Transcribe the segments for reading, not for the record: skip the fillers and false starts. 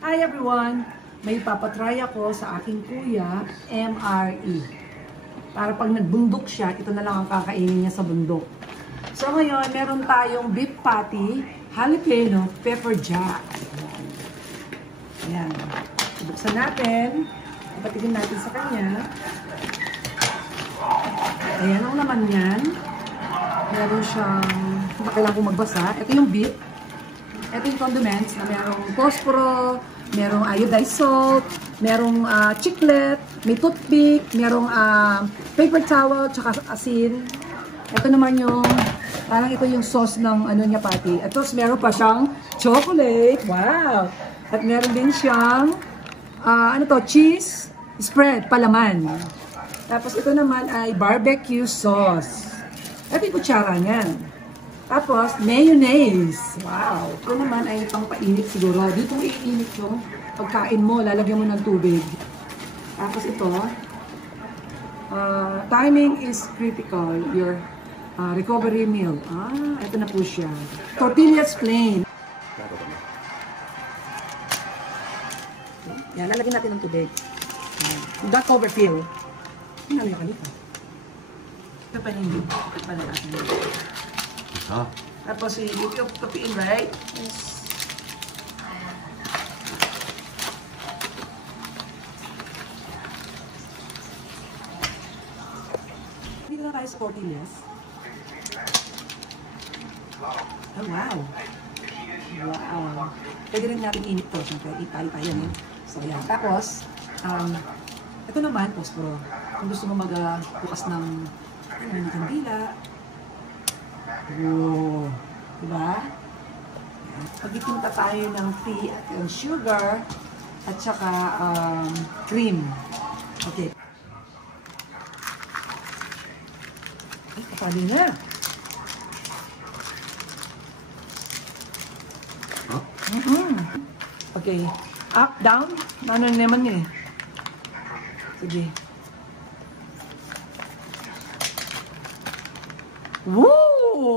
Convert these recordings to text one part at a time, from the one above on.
Hi everyone! May papatry ako sa aking kuya, MRE. Para pag nagbundok siya, ito na lang ang kakainin niya sa bundok. So ngayon, meron tayong beef patty, jalapeno, pepper jack. Ayan. Buksan natin. Ipatigin natin sa kanya. Ayan ang naman yan. Meron siyang, hindi kailangan kong magbasa. Ito yung beef. Ito yung condiments na merong posporo, merong iodized salt, merong chiclet, may toothpick, merong paper towel, tsaka asin. Ito naman yung, parang ito yung sauce ng ano niya patty. At tapos meron pa siyang chocolate. Wow! At meron din siyang, ano to, cheese spread, palaman. Tapos ito naman ay barbecue sauce. Ito yung kutsara niyan. Tapos, mayonnaise. Wow! Ito naman ay pangpainit siguro. Dito mo iinit yung pagkain mo. Lalagyan mo ng tubig. Tapos ito, timing is critical. Your recovery meal. Ito na po siya. Tortillas plain. Yan, lalagyan natin ng tubig. Duck overfill. Hinalaya ka dito. Ito pa hindi. Ito pa na natin. Tapos yung kapiin, right? Yes. Dito na tayo sa tortillas. Oh, wow! Wow! Pwede rin natin init to. Siyempre, ipay-pay yan. So, yan. Tapos, ito naman, posporo. Kung gusto mo mag-bukas ng kandila. Wow! Diba? Pag-itinta tayo ng tea at yung sugar at saka cream. Okay. Ay, kapali na. Okay. Up, down. Ano naman eh. Sige. Woo!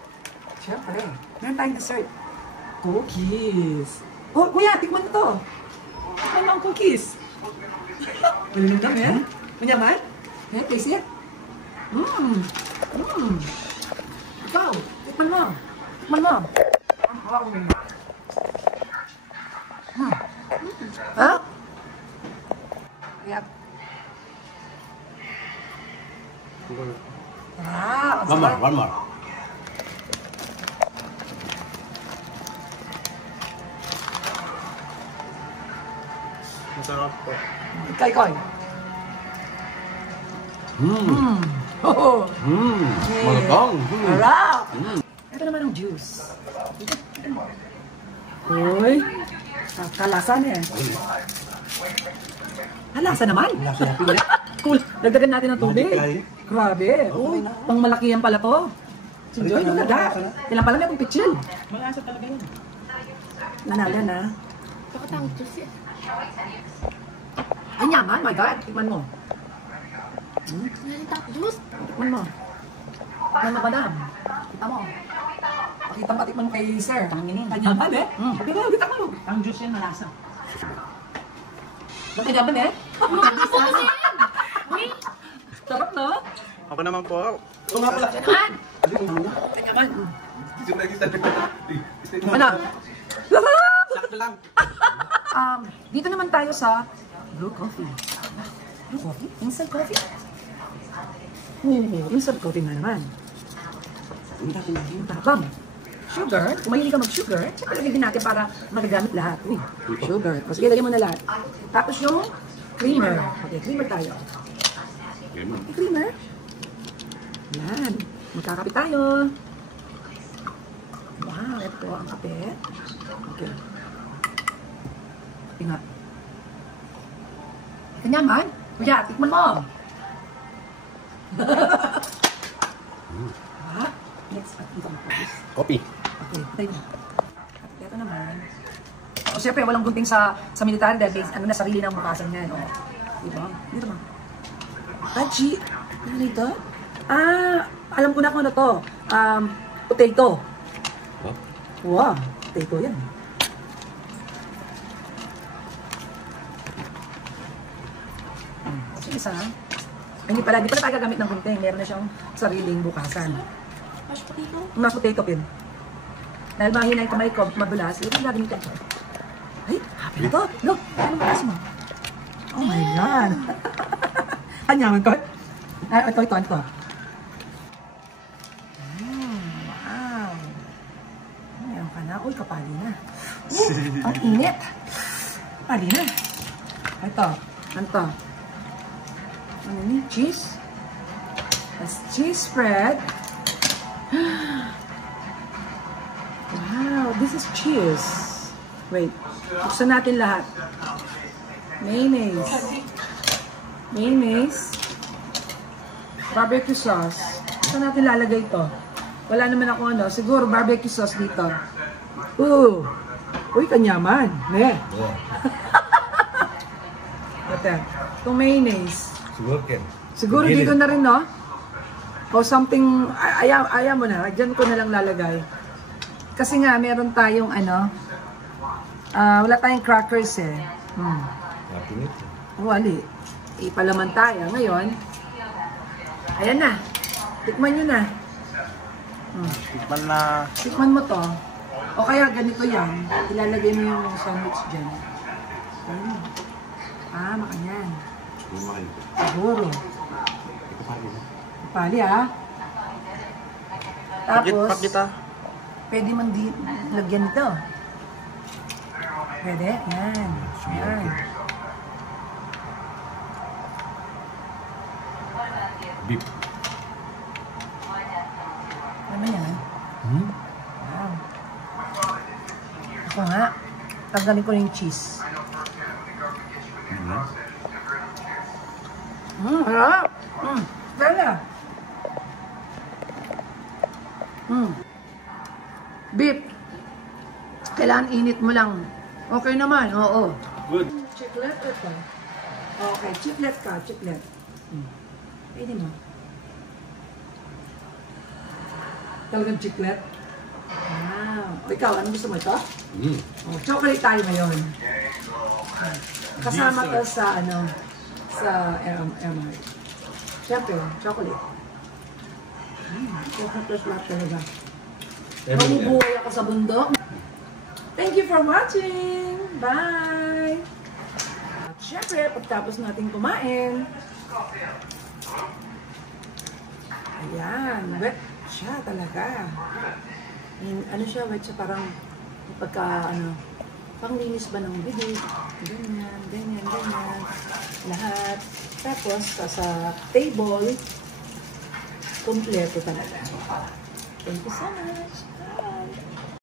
Siyempre, meron tayong dessert. Cookies. Oh, kuya, tikman to. Tikman mo ang cookies. Malinong lang, eh. Manyaman? Eh, taste it. Ikaw, tikman mo. Tikman mo. Ha? Ayan. One more. Masarap po. Ikoy. Malutong. Harap! Ito naman ang juice. Uy! Kalasan eh. Halasa naman? Cool. Dagdagan natin ng tubig. Grabe. Uy, pang malaki yan pala to. Enjoy nung naga. Kailan pala may akong pitchil. Malasa talaga yun. Nanala na. Pakatang juice eh. Ay, yaman. My God. Tikman mo. Nalita juice. Tikman mo. Tikman mo, madam. Kita mo. Pakita mo kay sir. Tanginin. Kanyaman eh. Kita mo. Ang juice yan malasa. Kanyaman eh. Sarap na. Ako naman po. Ito nga pala. Kanyaman. Ano? Sakto lang. Dito naman tayo sa blue coffee. Blue coffee? Instant coffee? Instant coffee na naman. Tapang. Sugar. Kung mahilig ka mag-sugar, siyempre lagyan din natin para magagamit lahat. Uy, sugar. Tapos ilagay mo na lahat. Tapos yung creamer. Okay, creamer tayo. Okay, creamer. Yan. Magkakapit tayo. Wow, ito ang kape. Okay. Kape nga. Kanya man. Kuya, tikman mo. Ha? Next, at ito ang pagkis. Kopi. Okay, tayo na. At ito naman. O, siyempre, walang gunting sa military dahil ano na, sarili ng bukasan niya. No? Diba? Dito ba? Pachi. Ano dito? Alam ko na kung ano to. Potato. Wow, potato yan. isa. Hindi pala tayo gagamit ng gunting. Meron na siyang sariling bukasan. Mashed potato? Mashed potato pin. Dahil mahina yung kamay ko, madulas, ito yung gagamitin ko. Ay, happy na to. Look, ano makas mo? Oh my God. Anyaman ko. Ito. Wow. Ayan ka na. Uy, kapali na. Ang init. Kapali na. Ito. Ano ni? Cheese. That's cheese spread. Wow, this is cheese. Wait. Buksan natin lahat. Mayonnaise. Barbecue sauce. Saan natin lalagay ito? Wala naman ako siguro barbecue sauce dito. Ooh! Uy, kanyaman. Ne? Wow. Ito. Itong mayonnaise. Siguro ken. Siguro dito na rin, no? O something, ayaw mo na. Diyan ko na lang lalagay. Kasi nga, meron tayong wala tayong crackers eh. Napinit. Wali. Ipalaman tayo. Ngayon, ayan na. Tikman nyo na. Tikman na. Tikman mo to. O kaya ganito yan. Ilalagay mo yung sandwich dyan. Ayun. Makanyan. Siguro. Pali Tapos, pwede man lagyan ito. Pwede. Yan. Beef. Ano yan? Wow. Ako nga. Tanggalin ko na yung cheese. Harap! Kaya. Beef. Kailangan init mo lang. Okay naman, oo. Good. Chiclet ito. Okay, chiclet ka, chiclet. Pwede mo. Talagang chiclet? Wow. Ikaw, ano gusto mo ito? Chocolate tayo ngayon. Kasama to sa sa MR. Siyempre, chocolate. Chocolate plus lahat talaga. Mabubuhay ako sa bundok. Thank you for watching! Bye! At syempre, pagtapos natin kumain, ayan, wet siya talaga. Ano siya, wet siya parang pagka, panglinis ba ng bibig, ganyan. Lahat. Tapos, sa table, kompleto talaga. Thank you so much!